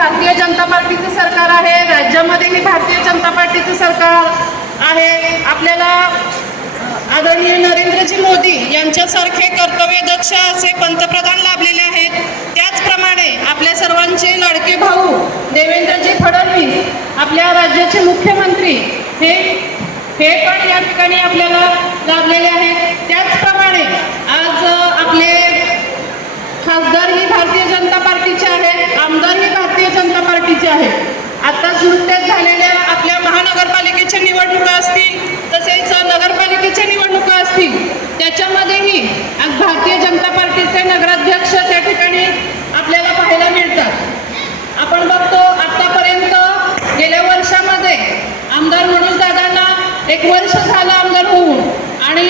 भारतीय जनता पार्टीचं सरकार आहे, राज्यामध्येही भारतीय जनता पार्टीचं सरकार आहे. आपल्याला आदरणीय नरेंद्रजी मोदी यांच्यासारखे कर्तव्यदक्ष असे पंतप्रधान लाभलेले आहेत. त्याचप्रमाणे आपल्या सर्वांचे लाडके भाऊ देवेंद्रजी फडणवीस आपल्या राज्याचे मुख्यमंत्री हे पण या ठिकाणी आपल्याला लाभलेले आहेत. त्याचप्रमाणे आज आपले खासदारही भारतीय जनता पार्टीचे आहेत, आमदारही भारतीय जनता पार्टीचे आहेत. आत्ताच नुकत्याच झालेल्या आपल्या महानगरपालिकेच्या निवडणुका असतील, तसेच नगरपालिकेच्या निवडणुका असतील, त्याच्यामध्येही आज भारतीय जनता पार्टीचे नगराध्यक्ष त्या ठिकाणी आपल्याला पाहायला मिळतात. आपण बघतो आत्तापर्यंत गेल्या वर्षामध्ये आमदार मनोज दादांना 1 वर्ष झालं आमदार होऊन, आणि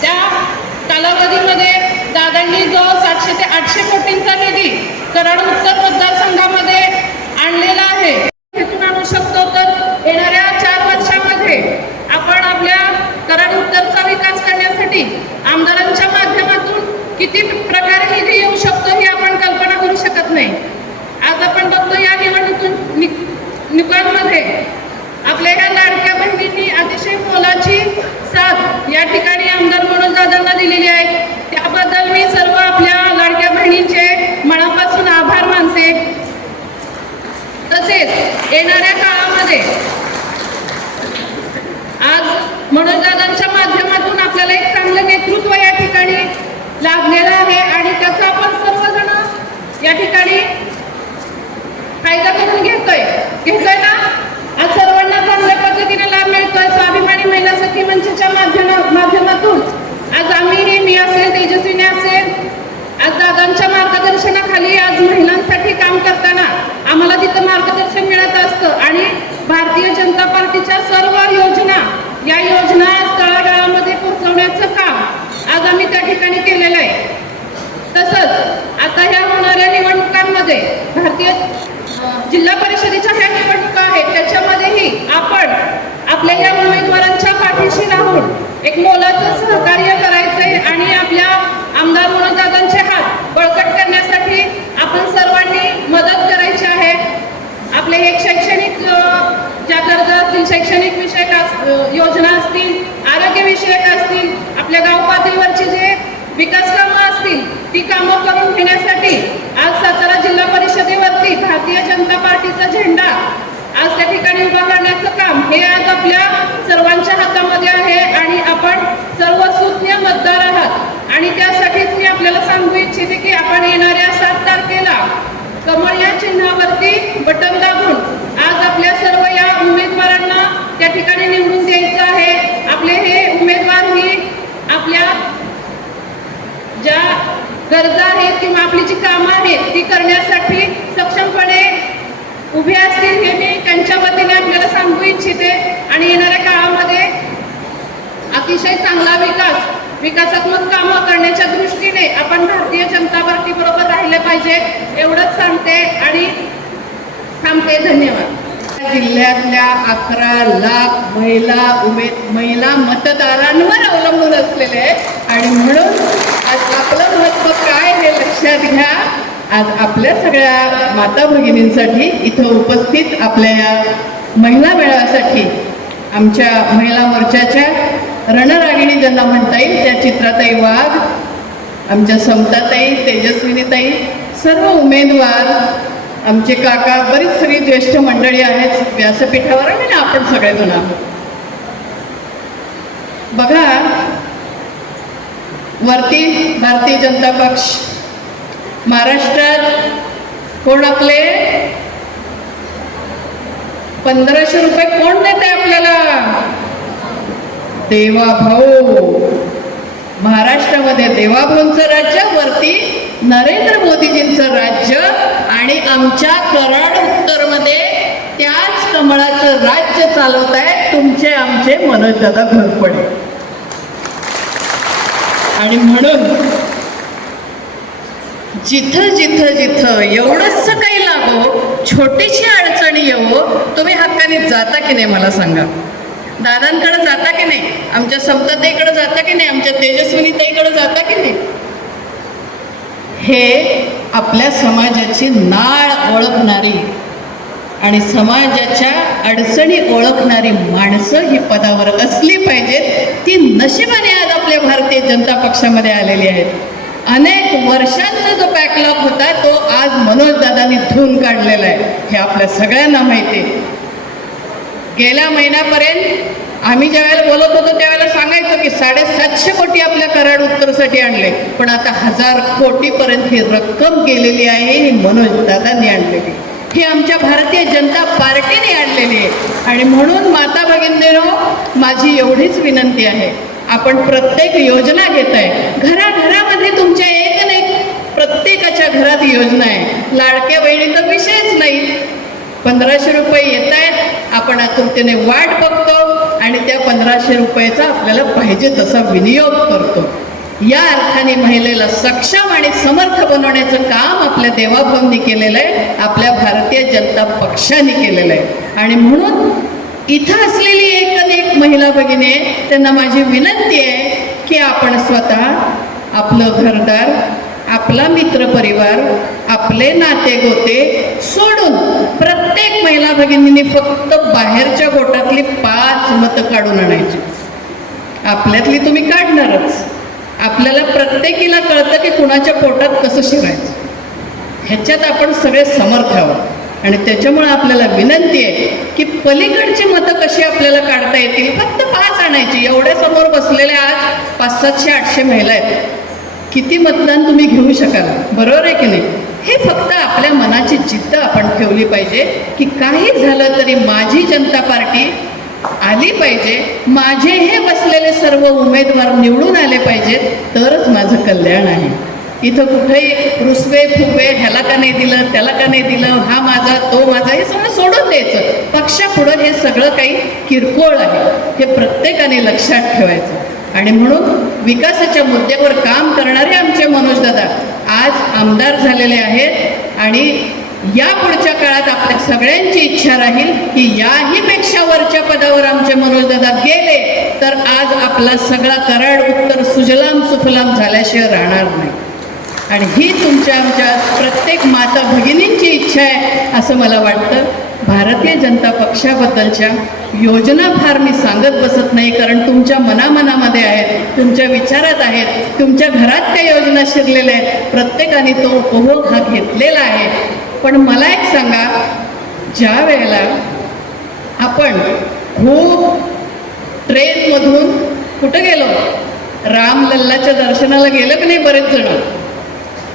त्या कालावधीमध्ये दादांनी जो 700 ते 800 कोटींचा निधी कराड उत्तर मतदारसंघामध्ये आणलेला आहे. तिथून आणू शकतो तर येणाऱ्या 4 वर्षामध्ये आपण आपल्या कराड उत्तरचा विकास करण्यासाठी आमदारांच्या माध्यमातून किती प्रकारे निधी येऊ शकतो हे आपण कल्पना करू शकत नाही. आज आपण बघतो या निवडणुकांमध्ये आपल्या ह्या लाडक्या बहिणींनी अतिशय मोलाची साथ या ठिकाणी आमदार मनोज दादांना दिलेली आहे. त्याबद्दल मी सर्व आपल्या लाडक्या बहिणींचे मनापासून आभार मानते. तसेच येणाऱ्या काळामध्ये आज मनोज दादांच्या माध्यमातून आपल्याला एक चांगलं नेतृत्व या ठिकाणी लाभलेलं आहे, आणि त्याचा आपण सर्वजण या ठिकाणी फायदा करून घेतोय ना. आज सर्वांना चांगल्या पद्धतीने लाभ मिळतोय. स्वाभिमानी महिला सखी मंचच्या माध्यमातून आज आम्हीही, मी असेल, तेजस्विनी असेल, आज दादांच्या मार्गदर्शनाखाली आज महिलांसाठी काम करताना आम्हाला तिथं मार्गदर्शन मिळत असतं, आणि भारतीय जनता पार्टीच्या सर्व योजना, या योजना तळागाळामध्ये पोहोचवण्याचं काम आज आम्ही त्या ठिकाणी केलेलं आहे. तसंच आता ह्या होणाऱ्या निवडणुकांमध्ये भारतीय जिल्हा परिषदेच्या ह्या निवडणुका आहेत, त्याच्यामध्येही आपण आपल्या या उमेदवारांच्या पाठीशी राहून एक मोलाचं सहकार्य करायचंय, आणि आपल्या आमदार मनोज दादांचे हात बळकट करण्यासाठी आपण सर्वांनी मदत करायची आहे. आपले हे शैक्षणिक ज्या गरजा असतील, शैक्षणिक विषयक योजना असतील, आरोग्य विषयक असतील, आपल्या गाव पातळीवरची जे विकास कामं असतील ती कामं करून घेण्यासाठी आज सातारा जिल्हा परिषदेवरती भारतीय जनता पार्टीचा झेंडा आज त्या ठिकाणी उभा करण्याचं काम हे आज आपल्या सर्वांच्या हातामध्ये आहे, आणि आपण सर्व सुज्ञ मतदार आहात. आणि त्यासाठीच मी आपल्याला सांगू इच्छिते की आपण येणाऱ्या 7 तारखेला कमळ या चिन्हावरती बटन दाबून आज आपल्या सर्व या उमेदवारांना त्या ठिकाणी निवडून द्यायचं आहे. आपले हे उमेदवार ही आपल्या ज्या गरजा आहेत किंवा आपली जी कामं आहेत ती करण्यासाठी सक्षमपणे उभे असतील हे मी त्यांच्या वतीने आपल्याला सांगू इच्छिते. आणि येणाऱ्या काळामध्ये अतिशय चांगला विकासात्मक कामं करण्याच्या दृष्टीने आपण भारतीय जनता पार्टी बरोबर राहिले पाहिजे, एवढंच सांगते आणि थांबते. धन्यवाद. जिल्ह्यातल्या 11 लाख महिला मतदारांवर अवलंबून असलेले आहे, आणि म्हणून आज आपलं महत्त्व काय हे लक्षात घ्या. आज आपल्या सगळ्या माता भगिनींसाठी इथं उपस्थित आपल्या या महिला मेळाव्यासाठी आमच्या महिला मोर्चाच्या रणरागिणी ज्यांना म्हणता येईल त्या चित्राताई वाघ, आमच्या समताताई, तेजस्विनीताई, सर्व उमेदवार, आमचे काका, बरीच सगळी ज्येष्ठ मंडळी आहेत व्यासपीठावर, आणि आपण सगळेजण आहोत. बघा, वरती भारतीय जनता पक्ष, महाराष्ट्रात कोण आपले 1500 रुपये कोण देते आपल्याला? देवाभाऊ. महाराष्ट्रामध्ये देवाभाऊंचं राज्य, वरती नरेंद्र मोदीजींचं राज्य, आणि आमच्या कराड उत्तरमध्ये त्याच कमळाचं राज्य चालवत आहे तुमचे आमचे मनोजदादा घोरपडे. आणि म्हणून जिथं जिथं जिथं एवढंच काही लागो, छोटीशी अडचणी येवो, तुम्ही हक्काने जाता की नाही मला सांगा. दादांकडे जाता की नाही, आमच्या समताताईकडे जाता की नाही, आमच्या तेजस्विनीताईकडे जाता की नाही. हे आपल्या समाजाची नाळ ओळखणारी आणि समाजाच्या अडचणी ओळखणारी माणसं ही पदावर असली पाहिजेत. ती नशिबाने आज आपल्या भारतीय जनता पक्षामध्ये आलेली आहेत. अनेक वर्षांचा जो बॅकलॉग होता तो आज मनोजदादांनी धुवून काढलेला आहे, हे आपल्या सगळ्यांना माहिती आहे. गेल्या महिन्यापर्यंत आम्ही ज्या वेळेला बोलत होतो त्यावेळेला सांगायचो की 750 कोटी आपल्या कराड उत्तरसाठी आणले, पण आता 1000 कोटीपर्यंत ही रक्कम गेलेली आहे. ही मनोजदादांनी आणलेली, ही आमच्या भारतीय जनता पार्टीने आणलेली आहे. आणि म्हणून माता भगिनींनो, माझी एवढीच विनंती आहे, आपण प्रत्येक योजना घेताय, घराघरामध्ये तुमच्या एक ना एक प्रत्येकाच्या घरात योजना आहे. लाडक्या बहिणीचा विषयच नाही. 1500 रुपये येत आहेत, आपण आतुरतेने वाट बघतो आणि त्या 1500 रुपयाचा आपल्याला पाहिजे तसा विनियोग करतो. या अर्थाने महिलेला सक्षम आणि समर्थ बनवण्याचं काम आपल्या देवाभाऊंनी केलेलं आहे, आपल्या भारतीय जनता पक्षाने केलेलं आहे. आणि म्हणून इथं असलेली एक महिला भगिनी आहे, त्यांना माझी विनंती आहे की आपण स्वतः, आपलं घरदार, आपला मित्रपरिवार, आपले नाते गोते सोडून प्रत्येक महिला भगिनींनी फक्त बाहेरच्या गोटातली 5 मतं काढून आणायची. आपल्यातली तुम्ही काढणारच. आपल्याला प्रत्येकीला कळतं की कुणाच्या पोटात कसं शिरायचं, ह्याच्यात आपण सगळे समर्थ आहोत. आणि त्याच्यामुळे आपल्याला विनंती आहे की पलीकडची मतं कशी आपल्याला काढता येतील, फक्त 5 आणायची. एवढ्या समोर बसलेल्या आज 500-700-800 महिला आहेत. किती मतदान तुम्ही घेऊ शकाल, बरोबर आहे की नाही? हे फक्त आपल्या मनाची जिद्द आपण ठेवली पाहिजे की काही झालं तरी माझी जनता पार्टी आली पाहिजे, माझे हे बसलेले सर्व उमेदवार निवडून आले पाहिजेत, तरच माझं कल्याण आहे. इथं कुठेही रुसवे फुगवे, ह्याला का नाही दिलं, त्याला का नाही दिलं, हा माझा तो माझा, हे सगळं सोडून द्यायचं. पक्षापुढं हे सगळं काही किरकोळ आहे, हे प्रत्येकाने लक्षात ठेवायचं. आणि म्हणून विकासाच्या मुद्द्यावर काम करणारे आमचे मनोजदादा आज आमदार झालेले आहेत. आणि यापुढच्या काळात आपल्या सगळ्यांची इच्छा राहील की याही पेक्षा वरच्या पदावर आमचे मनोजदादा गेले तर आज आपला सगळा कराड उत्तर सुजलाम सुफलाम झाल्याशिवाय राहणार नाही. आणि ही तुमच्या आमच्या प्रत्येक माता भगिनींची इच्छा आहे असं मला वाटतं. भारतीय जनता पक्षाबद्दलच्या योजना फार मी सांगत बसत नाही, कारण तुमच्या मनामध्ये आहेत, तुमच्या विचारात आहेत, तुमच्या घरात त्या योजना शिरलेल्या आहेत, प्रत्येकाने तो उपभोग हा घेतलेला आहे. पण मला एक सांगा, ज्या वेळेला आपण खूप ट्रेनमधून कुठं गेलो, रामलल्लाच्या दर्शनाला गेलं की नाही बरेच जण,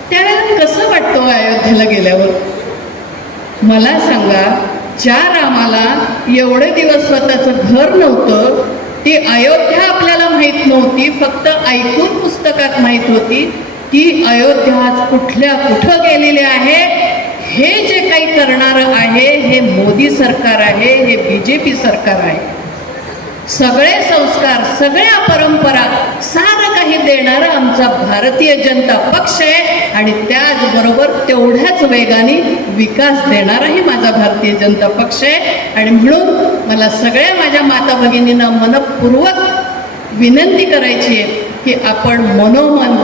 त्यावेळेला कसं वाटतं अयोध्येला गेल्यावर? मला सांगा, ज्या रामाला एवढे दिवस स्वतःचं घर नव्हतं, ती अयोध्या आपल्याला माहीत नव्हती, फक्त ऐकून पुस्तकात माहीत होती, ती अयोध्या आज कुठं गेलेली आहे? हे जे काही करणारं आहे हे मोदी सरकार आहे, हे BJP सरकार आहे. सगळे संस्कार, सगळ्या परंपरा, सारं काही देणारं आमचा भारतीय जनता पक्ष आहे. आणि त्याचबरोबर तेवढ्याच वेगाने विकास देणाराही माझा भारतीय जनता पक्ष आहे. आणि म्हणून मला सगळ्या माझ्या माता भगिनींना मनपूर्वक विनंती करायची आहे की आपण मनोमन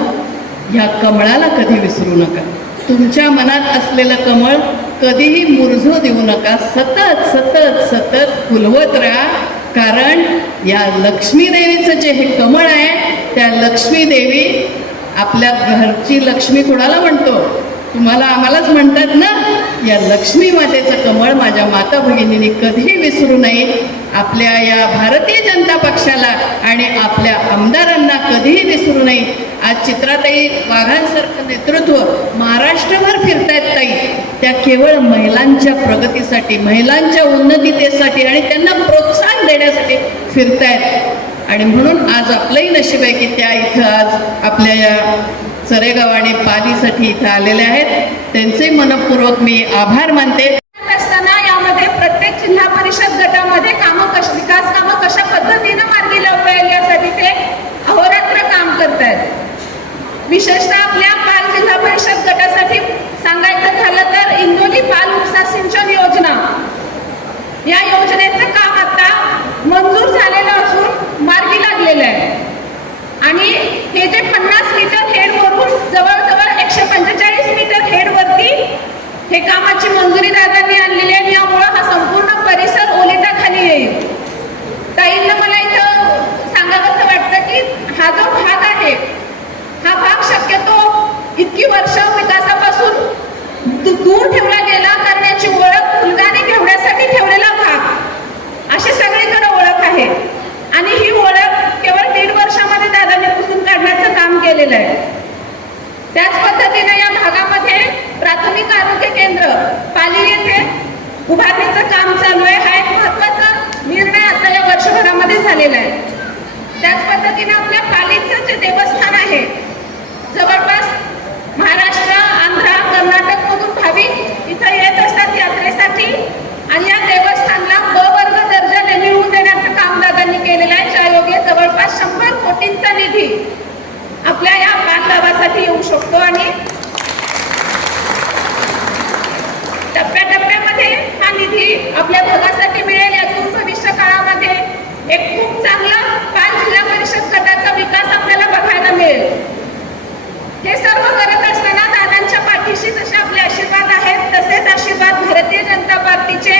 ह्या कमळाला कधी विसरू नका. तुमच्या मनात असलेलं कमळ कधीही मुरझू देऊ नका. सतत सतत सतत फुलवत राहा. कारण या लक्ष्मी देवीचं जे हे कमळ आहे, त्या लक्ष्मी देवी आपल्या घरची लक्ष्मी कुणाला म्हणतो? तुम्हाला आम्हालाच म्हणतात ना. या लक्ष्मी मातेचं कमळ माझ्या माता भगिनींनी कधीही विसरू नये. आपल्या या भारतीय जनता पक्षाला आणि आपल्या आमदारांना कधीही विसरू नये. आज चित्राताई वाघांसारखं नेतृत्व महाराष्ट्रभर फिरतायत ताई, त्या केवळ महिलांच्या प्रगतीसाठी, महिलांच्या उन्नतीसाठी आणि त्यांना प्रोत्साहन देण्यासाठी फिरतायत. आणि म्हणून आज आपलंही नशीब आहे की त्या इथं आज आपल्या या चरेगाव आणि पालीसाठी इथं आलेल्या आहेत. त्यांचे मनपूर्वक मी आभार मानते. असताना यामध्ये प्रत्येक जिल्हा परिषद गटामध्ये विकास कामं कशा पद्धतीनं मार्गी लावता येईल यासाठी ते अहोरात्र काम करतायत. विशेषतः आपल्या पाल जिल्हा परिषद गटासाठी सांगायचं झालं तर इंदोली पाल उपसा सिंचन योजना, या योजनेचं काम आता मंजूर झालेलं असून मार्गी लागलेलं आहे. आणि हे जे 50 मीटर हेडवरून जवळजवळ 145 उभारणीचं काम चालू आहे. हा एक महत्वाचा निर्णय आता या वर्षभरामध्ये झालेला आहे. त्याच पद्धतीने आपल्या पालीचं जे देवस्थान आहे, जवळपास महाराष्ट्र, आंध्र, कर्नाटक मधून भाविक इथं येत असतात यात्रेसाठी आणि या देवस्थानला ब वर्ग दर्जा मिळवून देण्याचं काम दादांनी केलेलं आहे. ज्यायोगे जवळपास 100 कोटींचा निधी आपल्या या पाच गावासाठी येऊ शकतो आणि टप्प्याटप्प्यामध्ये हा निधी आपल्या भागासाठी मिळेल. यातून भविष्य काळामध्ये एक खूप चांगला 5 जिल्हा परिषद गटाचा विकास आपल्याला बघायला मिळेल. हे सर्व करत असताना दादांच्या पाठीशी जसे आपले आशीर्वाद आहेत तसेच आशीर्वाद भारतीय जनता पार्टीचे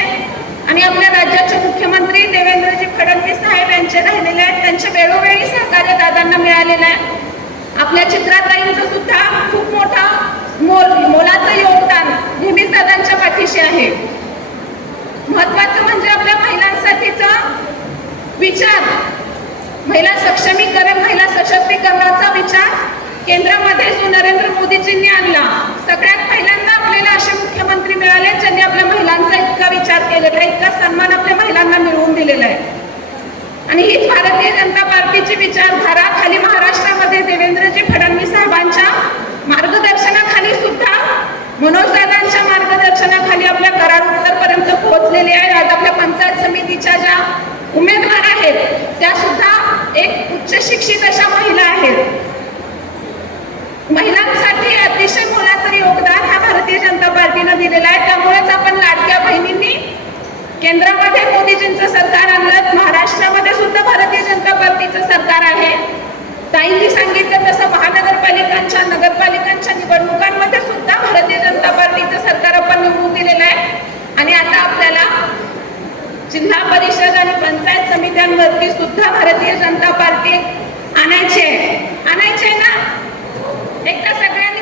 आणि आपल्या राज्याचे मुख्यमंत्री देवेंद्रजी फडणवीस साहेब यांचे राहिलेले आहेत. त्यांचे वेळोवेळी सहकार्य दादांना मिळालेलं आहे. आपल्या चित्राताईंचं सुद्धा खूप मोलाचं योगदान नेहमीच दादांच्या पाठीशी आहे. महत्वाचं म्हणजे आपल्या महिलांसाठीचा विचार, महिला सक्षमीकरण, महिला सशक्तीकरणाचा विचार केंद्रामध्ये जो नरेंद्र मोदीजींनी आणला. सगळ्यात पहिल्यांदा आपल्याला असे मुख्यमंत्री मिळाले ज्यांनी आपल्या महिलांचा इतका विचार केलेला आहे, इतका सन्मान आपल्या महिलांना मिळवून दिलेला आहे. आणि हीच भारतीय जनता पार्टीची विचारधारा खाली महाराष्ट्रामध्ये देवेंद्रजी फडणवीस साहेबांच्या मार्गदर्शनाखाली सुद्धा, मनोजदादांच्या मार्गदर्शनाखाली आपल्या कराड उत्तरपर्यंत पोहोचलेली आहे. आज आपल्या पंचायत समितीच्या ज्या उमेदवार आहेत त्या सुद्धा एक उच्च शिक्षित अशा महिला आहेत. महिलांसाठी अतिशय मोलाचं योगदान हा भारतीय जनता पार्टीनं दिलेला आहे. त्यामुळेच आपण लाडक्या बहिणींनी केंद्रामध्ये मोदीजींचं सरकार आणलं, महाराष्ट्रामध्ये सुद्धा भारतीय जनता पार्टीचं सरकार आहे. ताईंनी सांगितलं तसं महानगरपालिकांच्या, नगरपालिकांच्या निवडणुकांमध्ये सुद्धा भारतीय जनता पार्टीचं सरकार आपण निवडून दिलेलं आहे. आणि आता आपल्याला जिल्हा परिषद आणि पंचायत समित्यांवरती सुद्धा भारतीय जनता पार्टी आणायची आहे ना. एकदा सगळ्यांना